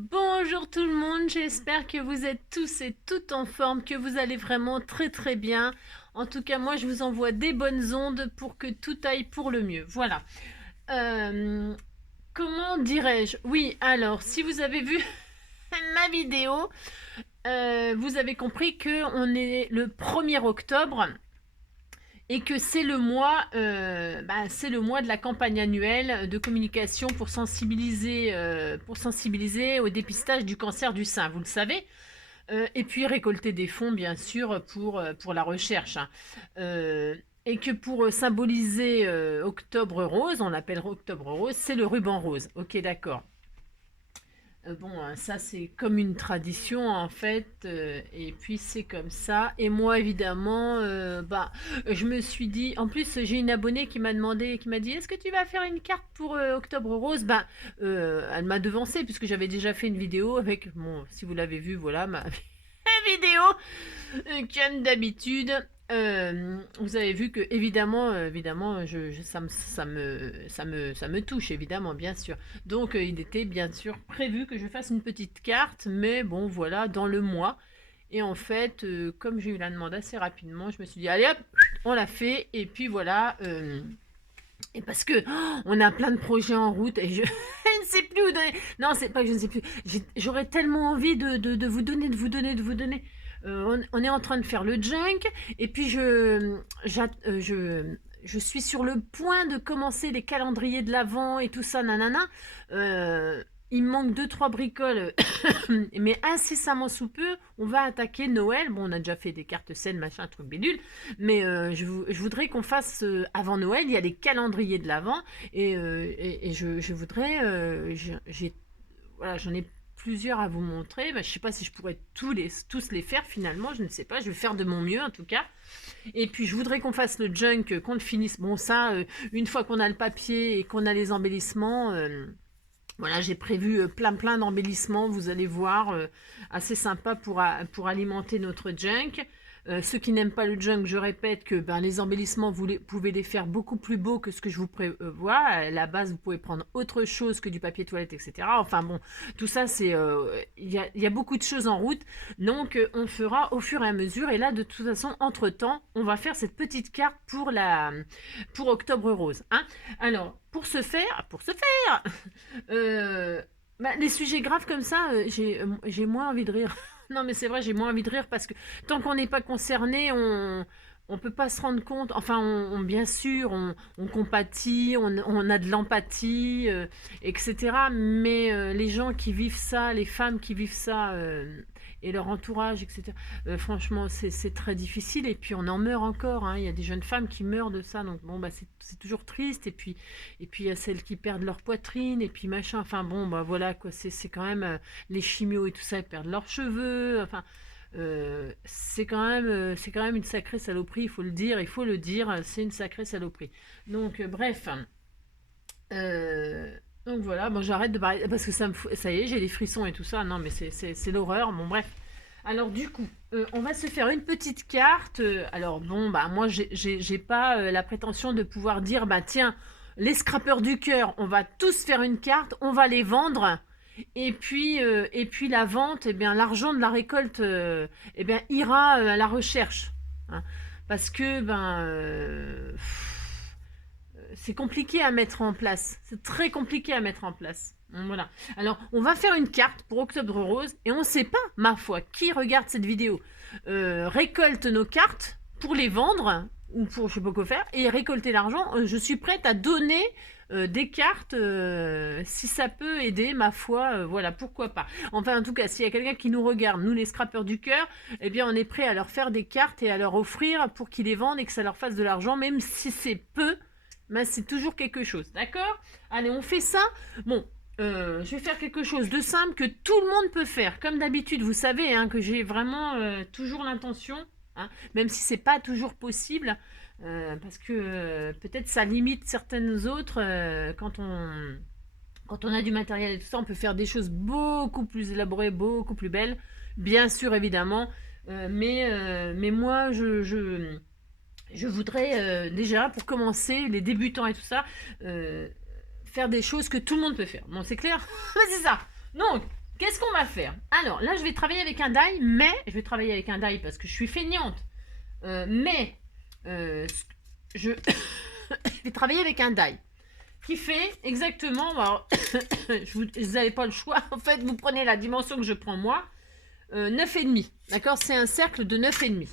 Bonjour tout le monde, j'espère que vous êtes tous et toutes en forme, que vous allez vraiment très très bien. En tout cas, moi je vous envoie des bonnes ondes pour que tout aille pour le mieux. Voilà. Euh, Comment dirais-je? Oui, alors, si vous avez vu ma vidéo, vous avez compris que on est le 1er octobre et que c'est le mois de la campagne annuelle de communication pour sensibiliser au dépistage du cancer du sein, vous le savez. Et puis récolter des fonds, bien sûr, pour la recherche, hein. Euh, et que pour symboliser Octobre Rose, on l'appelle Octobre Rose, c'est le ruban rose. Ok, d'accord. Bon, hein, ça c'est comme une tradition en fait, et puis c'est comme ça. Et moi évidemment, je me suis dit, en plus j'ai une abonnée qui m'a demandé, qui m'a dit, est-ce que tu vas faire une carte pour Octobre Rose? Elle m'a devancé puisque j'avais déjà fait une vidéo avec, bon, si vous l'avez vu, voilà ma vidéo, comme d'habitude. Vous avez vu que évidemment, ça me touche évidemment, bien sûr. Donc, il était bien sûr prévu que je fasse une petite carte, mais bon, voilà, dans le mois. Et en fait, comme j'ai eu la demande assez rapidement, je me suis dit, allez hop, on l'a fait. Et puis voilà. Et parce que on a plein de projets en route et je, je ne sais plus où donner. Non, c'est pas que je ne sais plus. J'aurais tellement envie de vous donner, de vous donner, de vous donner. On est en train de faire le junk et puis je suis sur le point de commencer les calendriers de l'Avent et tout ça, nanana. Euh, il me manque deux trois bricoles, mais incessamment sous peu, on va attaquer Noël. Bon, on a déjà fait des cartes scènes, machin, truc bidule, mais je voudrais qu'on fasse avant Noël. Il y a les calendriers de l'Avent et je voudrais, voilà, j'en ai plusieurs à vous montrer. Je ne sais pas si je pourrais tous les faire finalement, je ne sais pas. Je vais faire de mon mieux en tout cas. Et puis je voudrais qu'on fasse le junk, qu'on le finisse. Bon, ça, une fois qu'on a le papier et qu'on a les embellissements. Voilà, j'ai prévu plein d'embellissements, vous allez voir, assez sympa pour alimenter notre junk. Ceux qui n'aiment pas le junk, je répète que les embellissements, pouvez les faire beaucoup plus beaux que ce que je vous prévois. À la base, vous pouvez prendre autre chose que du papier toilette, etc. Enfin bon, tout ça, il y a beaucoup de choses en route. Donc, on fera au fur et à mesure. Et là, de toute façon, entre-temps, on va faire cette petite carte pour Octobre Rose, hein. Alors, pour ce faire, les sujets graves comme ça, j'ai moins envie de rire. Non, mais c'est vrai, j'ai moins envie de rire parce que tant qu'on n'est pas concerné, on peut pas se rendre compte. Enfin, bien sûr, on compatit, on a de l'empathie, etc. Mais les gens qui vivent ça, les femmes qui vivent ça, et leur entourage, etc. Franchement, c'est très difficile. Et puis, on en meurt encore, hein. Il y a des jeunes femmes qui meurent de ça. Donc, bon, c'est toujours triste. Et puis, il y a celles qui perdent leur poitrine. Et puis, machin. Enfin, bon, voilà, quoi. C'est quand même les chimios et tout ça, ils perdent leurs cheveux. Enfin, c'est quand même une sacrée saloperie, il faut le dire, c'est une sacrée saloperie. Donc, bref. Euh, donc voilà, bon, j'arrête de parler parce que ça y est, j'ai des frissons et tout ça. Non, mais c'est l'horreur. Bon, bref. Alors, du coup, on va se faire une petite carte. Alors, bon, moi, j'ai pas la prétention de pouvoir dire, tiens, les scrappeurs du cœur, on va tous faire une carte, on va les vendre. Et puis la vente, eh bien, l'argent de la récolte, eh bien, ira à la recherche, hein. Parce que c'est compliqué à mettre en place. C'est très compliqué à mettre en place. Voilà. Alors, on va faire une carte pour Octobre Rose et on ne sait pas, ma foi, qui regarde cette vidéo récolte nos cartes pour les vendre ou pour je sais pas quoi faire et récolter l'argent. Je suis prête à donner des cartes si ça peut aider, ma foi. Voilà, pourquoi pas. Enfin, en tout cas, s'il y a quelqu'un qui nous regarde, nous les scrappeurs du cœur, eh bien, on est prêt à leur faire des cartes et à leur offrir pour qu'ils les vendent et que ça leur fasse de l'argent, même si c'est peu. C'est toujours quelque chose, d'accord? Allez, on fait ça. Bon, je vais faire quelque chose de simple que tout le monde peut faire. Comme d'habitude, vous savez, hein, que j'ai vraiment toujours l'intention, hein, même si c'est pas toujours possible, parce que peut-être ça limite certaines autres quand on a du matériel et tout ça, on peut faire des choses beaucoup plus élaborées, beaucoup plus belles, bien sûr, évidemment. Mais moi, je voudrais déjà, pour commencer, les débutants et tout ça, faire des choses que tout le monde peut faire. Bon, c'est clair? C'est ça. Donc, Qu'est-ce qu'on va faire? Alors, là, je vais travailler avec un die, mais je vais travailler avec un die parce que je suis feignante. Mais je vais travailler avec un die qui fait exactement, alors, vous n'avez pas le choix, en fait, vous prenez la dimension que je prends moi, 9,5, d'accord? C'est un cercle de 9,5.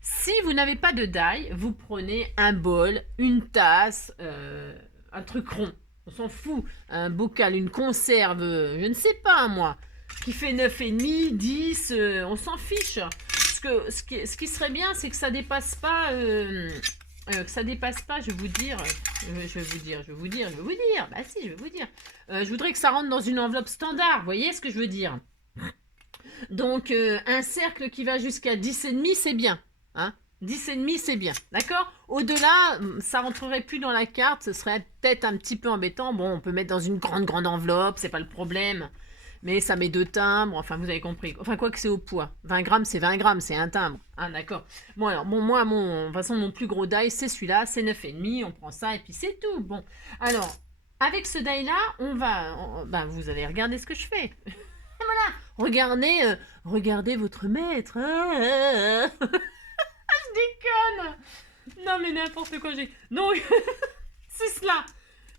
Si vous n'avez pas de die, vous prenez un bol, une tasse, un truc rond, on s'en fout, un bocal, une conserve, je ne sais pas moi, qui fait 9,5, 10, on s'en fiche. Ce qui serait bien, c'est que ça dépasse pas... je vais vous dire, bah si, je vais vous dire. Je voudrais que ça rentre dans une enveloppe standard, vous voyez ce que je veux dire? Donc, un cercle qui va jusqu'à 10,5, c'est bien. Hein, 10,5, c'est bien, d'accord? Au-delà, ça rentrerait plus dans la carte, ce serait peut-être un petit peu embêtant. Bon, on peut mettre dans une grande enveloppe, c'est pas le problème. Mais ça met 2 timbres, enfin vous avez compris. Enfin quoi que c'est au poids. 20 grammes, c'est 20 grammes, c'est un timbre. Hein, d'accord. Bon alors, moi, de toute façon, mon plus gros die, c'est celui-là, c'est 9,5, on prend ça et puis c'est tout. Bon, alors, avec ce die-là, ben, vous allez regarder ce que je fais. Voilà, regardez votre maître. Je déconne. Non mais n'importe quoi j'ai... Non, c'est cela.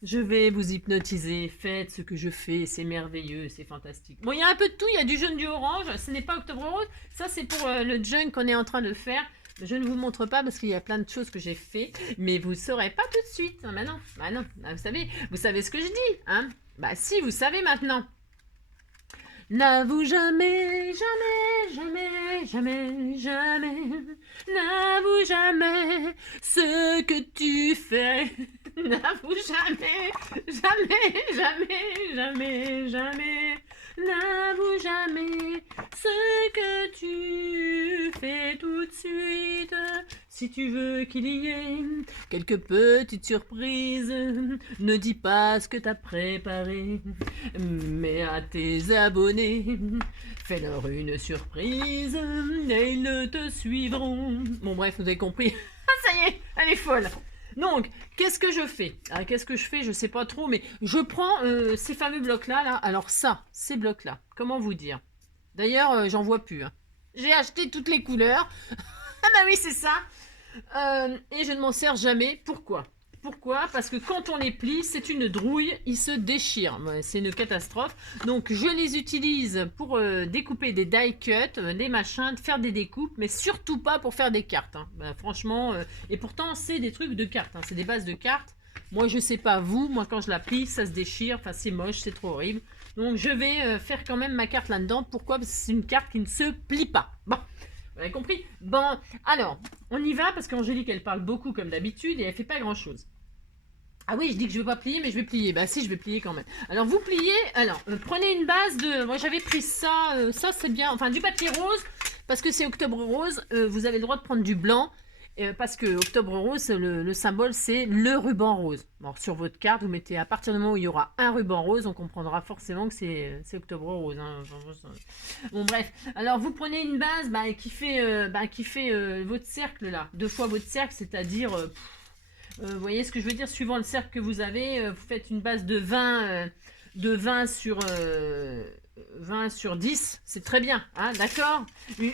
Je vais vous hypnotiser, faites ce que je fais, c'est merveilleux, c'est fantastique. Bon, il y a un peu de tout, il y a du jaune, du orange, ce n'est pas Octobre Rose, ça c'est pour le junk qu'on est en train de faire. Je ne vous montre pas parce qu'il y a plein de choses que j'ai fait, mais vous ne saurez pas tout de suite. Ah, bah non, vous savez ce que je dis, hein? Bah si, vous savez maintenant. N'avoue jamais, n'avoue jamais ce que tu fais. N'avoue jamais, n'avoue jamais ce que tu fais tout de suite. Si tu veux qu'il y ait quelques petites surprises, ne dis pas ce que t'as préparé, mais à tes abonnés, fais-leur une surprise et ils te suivront. Bon bref, vous avez compris. Ça y est, elle est folle. Donc, qu'est-ce que je fais? Qu'est-ce que je fais? Je sais pas trop, mais je prends ces fameux blocs-là. Là. Alors ça, ces blocs-là, comment vous dire? D'ailleurs, j'en vois plus. Hein. J'ai acheté toutes les couleurs. Ah bah oui, c'est ça. Et je ne m'en sers jamais. Pourquoi? Pourquoi? Parce que quand on les plie, c'est une drouille, ils se déchirent. C'est une catastrophe. Donc je les utilise pour découper des die cut, des machins, faire des découpes, mais surtout pas pour faire des cartes. Hein. Ben, franchement, et pourtant c'est des trucs de cartes, hein. C'est des bases de cartes. Moi je sais pas vous, moi quand je la plie, ça se déchire, enfin c'est moche, c'est trop horrible. Donc je vais faire quand même ma carte là-dedans. Pourquoi? Parce que c'est une carte qui ne se plie pas. Bon. Vous avez compris? Bon, alors, on y va parce qu'Angélique, elle parle beaucoup comme d'habitude et elle fait pas grand-chose. Ah oui, je dis que je vais pas plier, mais je vais plier. Bah si, je vais plier quand même. Alors, vous pliez. Alors, prenez une base de... Moi, j'avais pris ça. Ça, c'est bien. Enfin, du papier rose, parce que c'est Octobre Rose. Vous avez le droit de prendre du blanc. Parce que Octobre Rose, le symbole, c'est le ruban rose. Bon, sur votre carte, vous mettez à partir du moment où il y aura un ruban rose, on comprendra forcément que c'est Octobre Rose. Hein. Bon, bref. Alors, vous prenez une base qui fait votre cercle, là. 2 fois votre cercle, c'est-à-dire... vous voyez ce que je veux dire? Suivant le cercle que vous avez, vous faites une base de 20 sur 10. C'est très bien, hein, d'accord?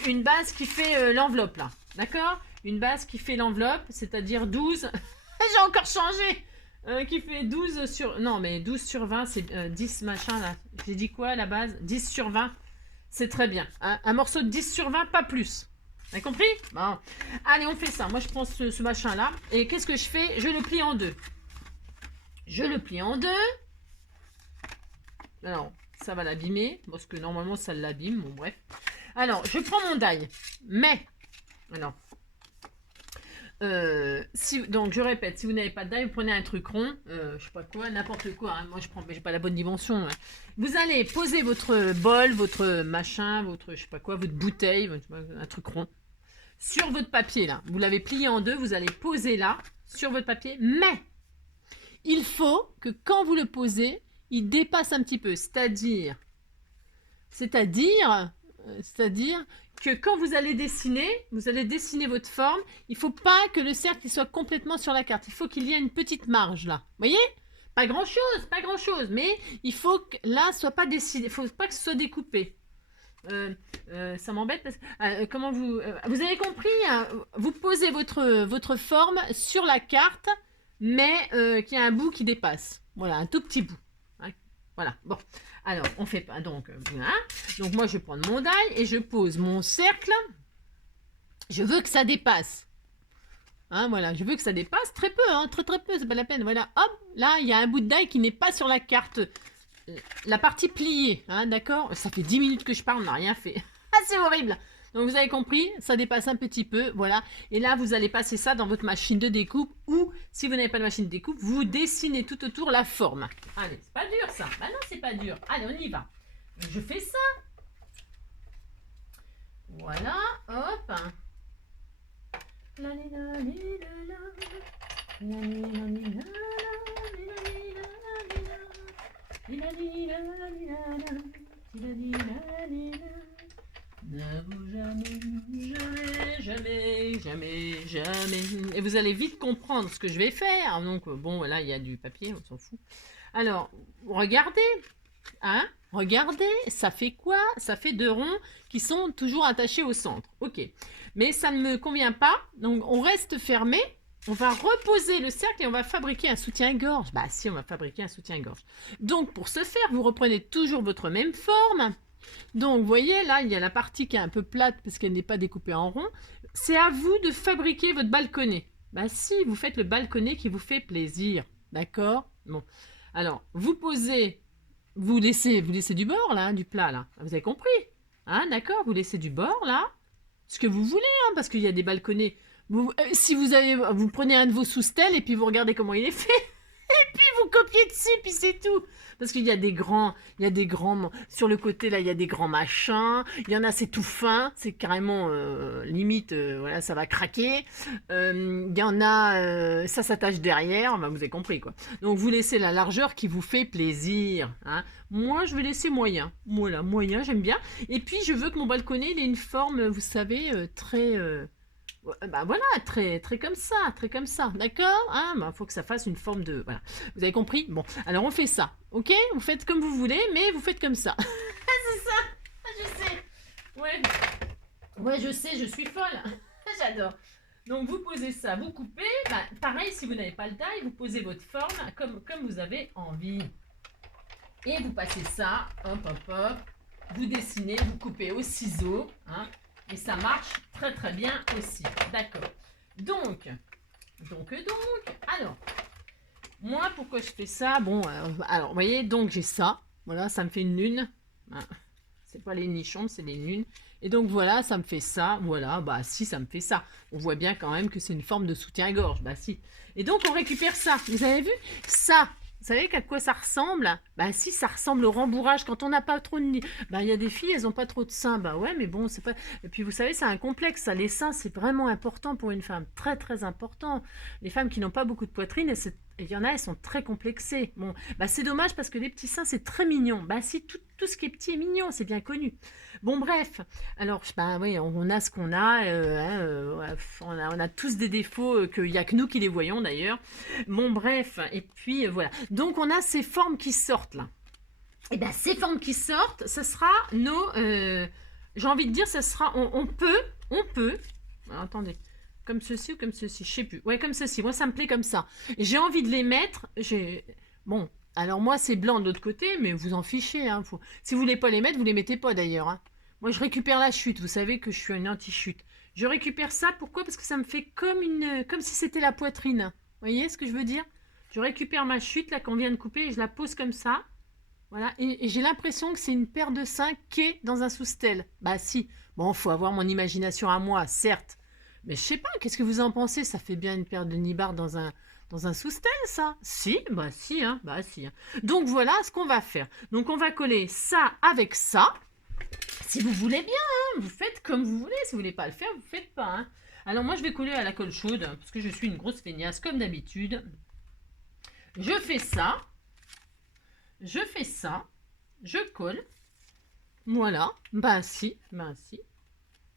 Une base qui fait l'enveloppe, là. D'accord? Une base qui fait l'enveloppe, c'est-à-dire 12. J'ai encore changé. Qui fait 12 sur... Non, mais 12 sur 20, c'est 10 machin, là. J'ai dit quoi, la base? 10 sur 20. C'est très bien. Hein? Un morceau de 10 sur 20, pas plus. Vous avez compris? Bon. Allez, on fait ça. Moi, je prends ce machin-là. Et qu'est-ce que je fais? Je le plie en deux. Je le plie en deux. Alors, ça va l'abîmer. Parce que normalement, ça l'abîme. Bon, bref. Alors, je prends mon die. Mais... Alors... donc je répète, si vous n'avez pas de die, vous prenez un truc rond, je sais pas quoi, n'importe quoi, hein. Moi je prends, mais j'ai pas la bonne dimension. Hein. Vous allez poser votre bol, votre machin, votre je sais pas quoi, votre bouteille, un truc rond, sur votre papier là. Vous l'avez plié en deux, vous allez poser là, sur votre papier, mais il faut que quand vous le posez, il dépasse un petit peu, c'est-à-dire que quand vous allez dessiner votre forme, il ne faut pas que le cercle soit complètement sur la carte. Il faut qu'il y ait une petite marge là. Vous voyez? Pas grand-chose, pas grand-chose. Mais il faut que là, soit pas décidé. Il faut pas que ce soit découpé. Ça m'embête parce que comment vous avez compris, hein, vous posez votre forme sur la carte, mais qu'il y a un bout qui dépasse. Voilà, un tout petit bout. Hein, voilà. Bon, alors on fait pas donc. Voilà. Donc moi je vais prendre mon die et je pose mon cercle. Je veux que ça dépasse. Hein, voilà, je veux que ça dépasse très peu, hein, très peu, c'est pas la peine. Voilà, hop, là il y a un bout de die qui n'est pas sur la carte. La partie pliée, hein, d'accord? Ça fait 10 minutes que je parle, on n'a rien fait. Ah, c'est horrible! Donc vous avez compris, ça dépasse un petit peu, voilà. Et là, vous allez passer ça dans votre machine de découpe ou, si vous n'avez pas de machine de découpe, vous dessinez tout autour la forme. Allez, c'est pas dur ça. Bah non, c'est pas dur. Allez, on y va. Je fais ça. Voilà, hop. Jamais. Et vous allez vite comprendre ce que je vais faire. Donc, bon, voilà, il y a du papier, on s'en fout. Alors, regardez. Hein? Regardez, ça fait quoi? Ça fait 2 ronds qui sont toujours attachés au centre. Ok. Mais ça ne me convient pas. Donc, on reste fermé. On va reposer le cercle et on va fabriquer un soutien-gorge. Bah si, on va fabriquer un soutien-gorge. Donc, pour ce faire, vous reprenez toujours votre même forme. Donc, vous voyez, là, il y a la partie qui est un peu plate parce qu'elle n'est pas découpée en rond. C'est à vous de fabriquer votre balconnet. Bah si, vous faites le balconnet qui vous fait plaisir. D'accord? Bon. Alors, vous posez, vous laissez du bord, là, du plat, là. Vous avez compris? Hein, d'accord? Vous laissez du bord, là. Ce que vous voulez, hein, parce qu'il y a des balconnets. Si vous prenez un de vos sous-stèles et puis vous regardez comment il est fait. Et puis vous copiez dessus, puis c'est tout. Parce qu'il y a des grands, sur le côté là, il y a des grands machins. Il y en a, c'est tout fin, c'est carrément limite, voilà, ça va craquer. Il y en a, ça s'attache derrière, bah, vous avez compris quoi. Donc vous laissez la largeur qui vous fait plaisir. Hein. Moi, je vais laisser moyen. Voilà, moyen, j'aime bien. Et puis je veux que mon balconnet, il ait une forme, vous savez, très bah voilà, très comme ça, d'accord? Hein, bah, faut que ça fasse une forme de... Voilà, vous avez compris? Bon, alors on fait ça, ok? Vous faites comme vous voulez, mais vous faites comme ça. C'est ça, je sais. Ouais, je sais, je suis folle. J'adore. Donc vous posez ça, vous coupez. Bah, pareil, si vous n'avez pas le taille, vous posez votre forme comme vous avez envie. Et vous passez ça, hop. Vous dessinez, vous coupez au ciseau, hein? Et ça marche très bien aussi. D'accord. Donc, alors, moi, pourquoi je fais ça? Bon, alors, vous voyez, donc j'ai ça. Voilà, ça me fait une lune. Hein. C'est pas les nichons, c'est les lunes. Et donc, voilà, ça me fait ça. Voilà, bah si, ça me fait ça. On voit bien quand même que c'est une forme de soutien-gorge. Bah si. Et donc, on récupère ça. Vous avez vu? Ça. Vous savez qu'à quoi ça ressemble? Bah si, ça ressemble au rembourrage. Quand on n'a pas trop de... Bah il y a des filles, elles n'ont pas trop de seins. Bah ouais, mais bon, c'est pas... Et puis vous savez, c'est un complexe, ça. Les seins, c'est vraiment important pour une femme. Très important. Les femmes qui n'ont pas beaucoup de poitrine, il y en a, elles sont très complexées. Bon, bah c'est dommage parce que les petits seins, c'est très mignon. Bah si, tout ce qui est petit est mignon, c'est bien connu. Bon, bref. Alors, bah oui, on a ce qu'on a. On a tous des défauts qu'il n'y a que nous qui les voyons d'ailleurs. Bon, bref. Et puis, voilà. Donc, on a ces formes qui sortent là. Et bien, ces formes qui sortent, ce sera nos... j'ai envie de dire, ce sera... On peut... Alors, attendez. Comme ceci ou comme ceci, je sais plus. Ouais, comme ceci. Moi, ça me plaît comme ça. J'ai envie de les mettre. Bon, alors moi, c'est blanc de l'autre côté, mais vous en fichez. Hein. Si vous voulez pas les mettre, vous les mettez pas d'ailleurs. Hein. Moi, je récupère la chute. Vous savez que je suis une anti-chute. Je récupère ça. Pourquoi? Parce que ça me fait comme si c'était la poitrine. Vous voyez ce que je veux dire? Je récupère ma chute là qu'on vient de couper et je la pose comme ça. Voilà. Et j'ai l'impression que c'est une paire de seins qui est dans un sous-stèle. Bah si. Bon, faut avoir mon imagination à moi, certes. Mais je sais pas, qu'est-ce que vous en pensez? Ça fait bien une paire de nibards dans un sous-stèle, ça? Si, bah si, hein. Donc voilà ce qu'on va faire. Donc on va coller ça avec ça. Si vous voulez bien, hein, vous faites comme vous voulez. Si vous voulez pas le faire, vous faites pas. Hein. Alors moi, je vais coller à la colle chaude parce que je suis une grosse feignasse comme d'habitude. Je fais ça. Je colle. Voilà. Bah si.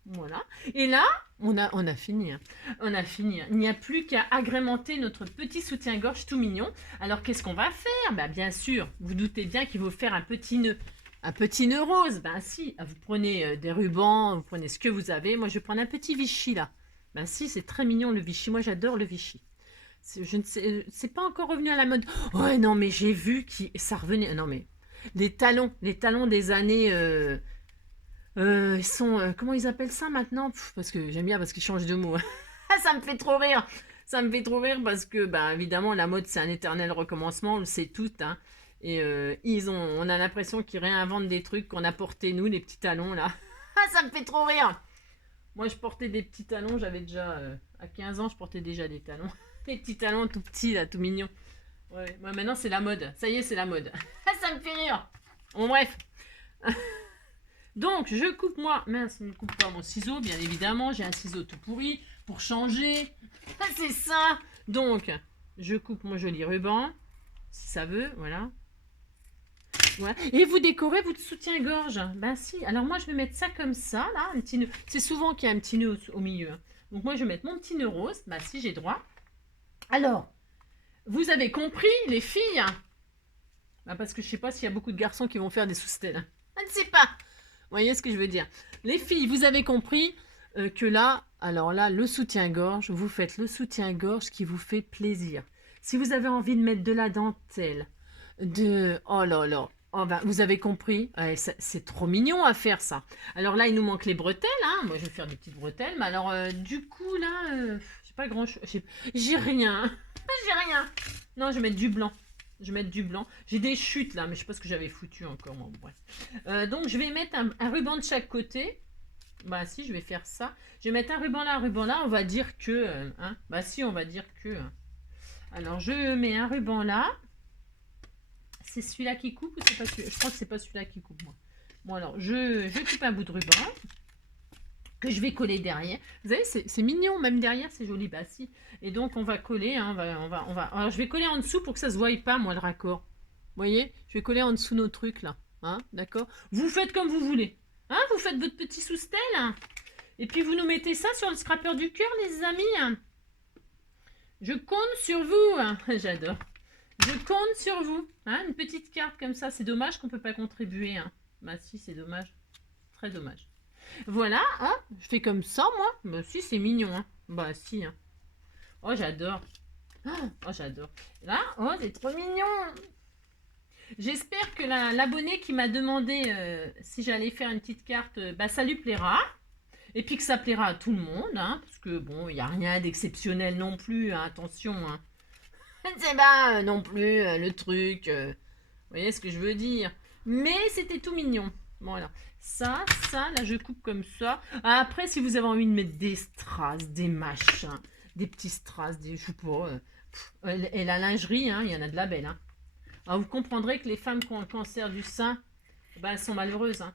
Voilà. Et là, On a fini, hein. On a fini, hein. Il n'y a plus qu'à agrémenter notre petit soutien-gorge tout mignon. Alors, qu'est-ce qu'on va faire? Bah, bien sûr, vous doutez bien qu'il faut faire un petit nœud. Un petit nœud rose. Ben si, vous prenez des rubans, vous prenez ce que vous avez. Moi, je vais prendre un petit Vichy, là. Ben si, c'est très mignon, le Vichy. Moi, j'adore le Vichy. Je ne sais, c'est pas encore revenu à la mode. Oh non, mais j'ai vu que ça revenait. Non, mais les talons des années... ils sont... comment ils appellent ça maintenant? Parce que j'aime bien, parce qu'ils changent de mot. Ça me fait trop rire. Ça me fait trop rire parce que, bah, évidemment, la mode, c'est un éternel recommencement. On le sait tout, hein. Et on a l'impression qu'ils réinventent des trucs qu'on a portés, nous, les petits talons, là. Ça me fait trop rire. Moi, je portais des petits talons. J'avais déjà... à 15 ans, je portais déjà des talons. Des petits talons tout petits, là, tout mignons. Ouais, moi, maintenant, c'est la mode. Ça y est, c'est la mode. Ça me fait rire. Bon, bref. Donc, je coupe moi. Mince, je ne coupe pas mon ciseau, bien évidemment. J'ai un ciseau tout pourri pour changer. C'est ça. Donc, je coupe mon joli ruban. Si ça veut, voilà. Voilà. Et vous décorez votre soutien-gorge. Ben si. Alors, moi, je vais mettre ça comme ça, là. Un petit nœud. C'est souvent qu'il y a un petit nœud au milieu. Donc, moi, je vais mettre mon petit nœud rose. Ben si, j'ai droit. Alors, vous avez compris, les filles? Ben, parce que je ne sais pas s'il y a beaucoup de garçons qui vont faire des sous-stèles. Je ne sais pas. Vous voyez ce que je veux dire? Les filles, vous avez compris que là, alors là, le soutien-gorge, vous faites le soutien-gorge qui vous fait plaisir. Si vous avez envie de mettre de la dentelle, oh là là, oh ben, vous avez compris, c'est trop mignon à faire ça. Alors là, il nous manque les bretelles, hein. Moi, je vais faire des petites bretelles, mais alors du coup, là, j'ai pas grand-chose, j'ai rien, j'ai rien. Non, je vais mettre du blanc. Je vais mettre du blanc. J'ai des chutes là, mais je sais pas ce que j'avais foutu encore. Bon, bref. Donc je vais mettre un ruban de chaque côté. Bah si, je vais faire ça. Je vais mettre un ruban là, un ruban là. On va dire que... hein, bah si, on va dire que... Alors je mets un ruban là. C'est celui-là qui coupe ou c'est pas celui-là? Je crois que c'est pas celui-là qui coupe, moi. Bon alors, je coupe un bout de ruban que je vais coller derrière. Vous savez, c'est mignon, même derrière, c'est joli. Bah si. Et donc, on va coller, hein, Alors, je vais coller en dessous pour que ça se voie pas, moi, le raccord. Vous voyez? Je vais coller en dessous nos trucs, là. Hein, d'accord? Vous faites comme vous voulez. Hein, vous faites votre petit sous-stèle. Hein. Et puis, vous nous mettez ça sur le scrapper du cœur, les amis. Hein. Je compte sur vous. Hein. J'adore. Je compte sur vous. Hein, une petite carte comme ça. C'est dommage qu'on ne peut pas contribuer. Hein. Bah si, c'est dommage. Très dommage. Voilà, hein, je fais comme ça, moi. Bah si, c'est mignon, hein. Bah si, hein. Oh, j'adore. Oh, j'adore. Là, oh, c'est trop mignon. J'espère que l'abonné qui m'a demandé si j'allais faire une petite carte, bah ça lui plaira. Et puis que ça plaira à tout le monde, hein. Parce que, bon, il n'y a rien d'exceptionnel non plus, hein, attention, hein. C'est pas non plus le truc. Vous voyez ce que je veux dire? Mais c'était tout mignon. Bon, alors, ça, là, je coupe comme ça. Après, si vous avez envie de mettre des strass, des machins, des petits strass, des, je sais pas, et la lingerie, hein, il y en a de la belle. Hein. Alors, vous comprendrez que les femmes qui ont un cancer du sein, bah, elles sont malheureuses. Hein.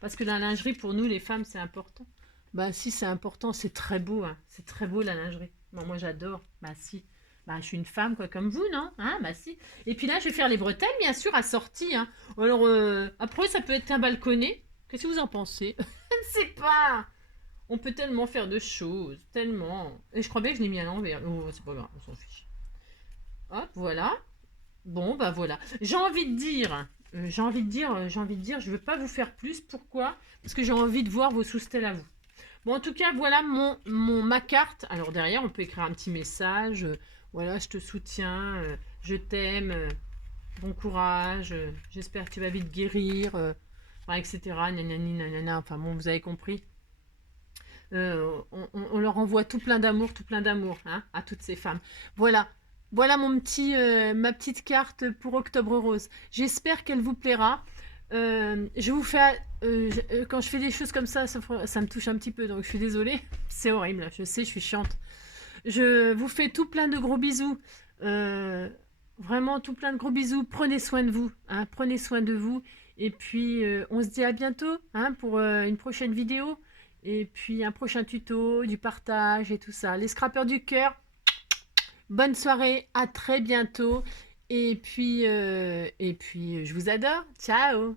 Parce que la lingerie, pour nous, les femmes, c'est important. Bah, si, c'est important, c'est très beau. Hein. C'est très beau, la lingerie. Bon, moi, j'adore. Bah, si. Bah, je suis une femme, quoi, comme vous, non? Hein, bah si. Et puis là, je vais faire les bretelles, bien sûr, assorties. Hein. Alors, après, ça peut être un balconnet. Qu'est-ce que vous en pensez? Je ne sais pas. On peut tellement faire de choses, tellement. Et je crois bien que je l'ai mis à l'envers. Oh, c'est pas grave, on s'en fiche. Hop, voilà. Bon, bah voilà. J'ai envie de dire, je veux pas vous faire plus. Pourquoi? Parce que j'ai envie de voir vos sous-stèles à vous. Bon, en tout cas, voilà ma carte. Alors, derrière, on peut écrire un petit message. Voilà, je te soutiens, je t'aime, bon courage, j'espère que tu vas vite guérir, etc. Nanani, nanana, enfin bon, vous avez compris. On leur envoie tout plein d'amour, hein, à toutes ces femmes. Voilà, voilà ma petite carte pour Octobre Rose. J'espère qu'elle vous plaira. Je vous fais, quand je fais des choses comme ça me touche un petit peu, donc je suis désolée. C'est horrible, je sais, je suis chiante. Je vous fais tout plein de gros bisous. Vraiment tout plein de gros bisous. Prenez soin de vous. Hein, prenez soin de vous. Et puis, on se dit à bientôt hein, pour une prochaine vidéo. Et puis, un prochain tuto, du partage et tout ça. Les scrappers du cœur. Bonne soirée. À très bientôt. Et puis je vous adore. Ciao.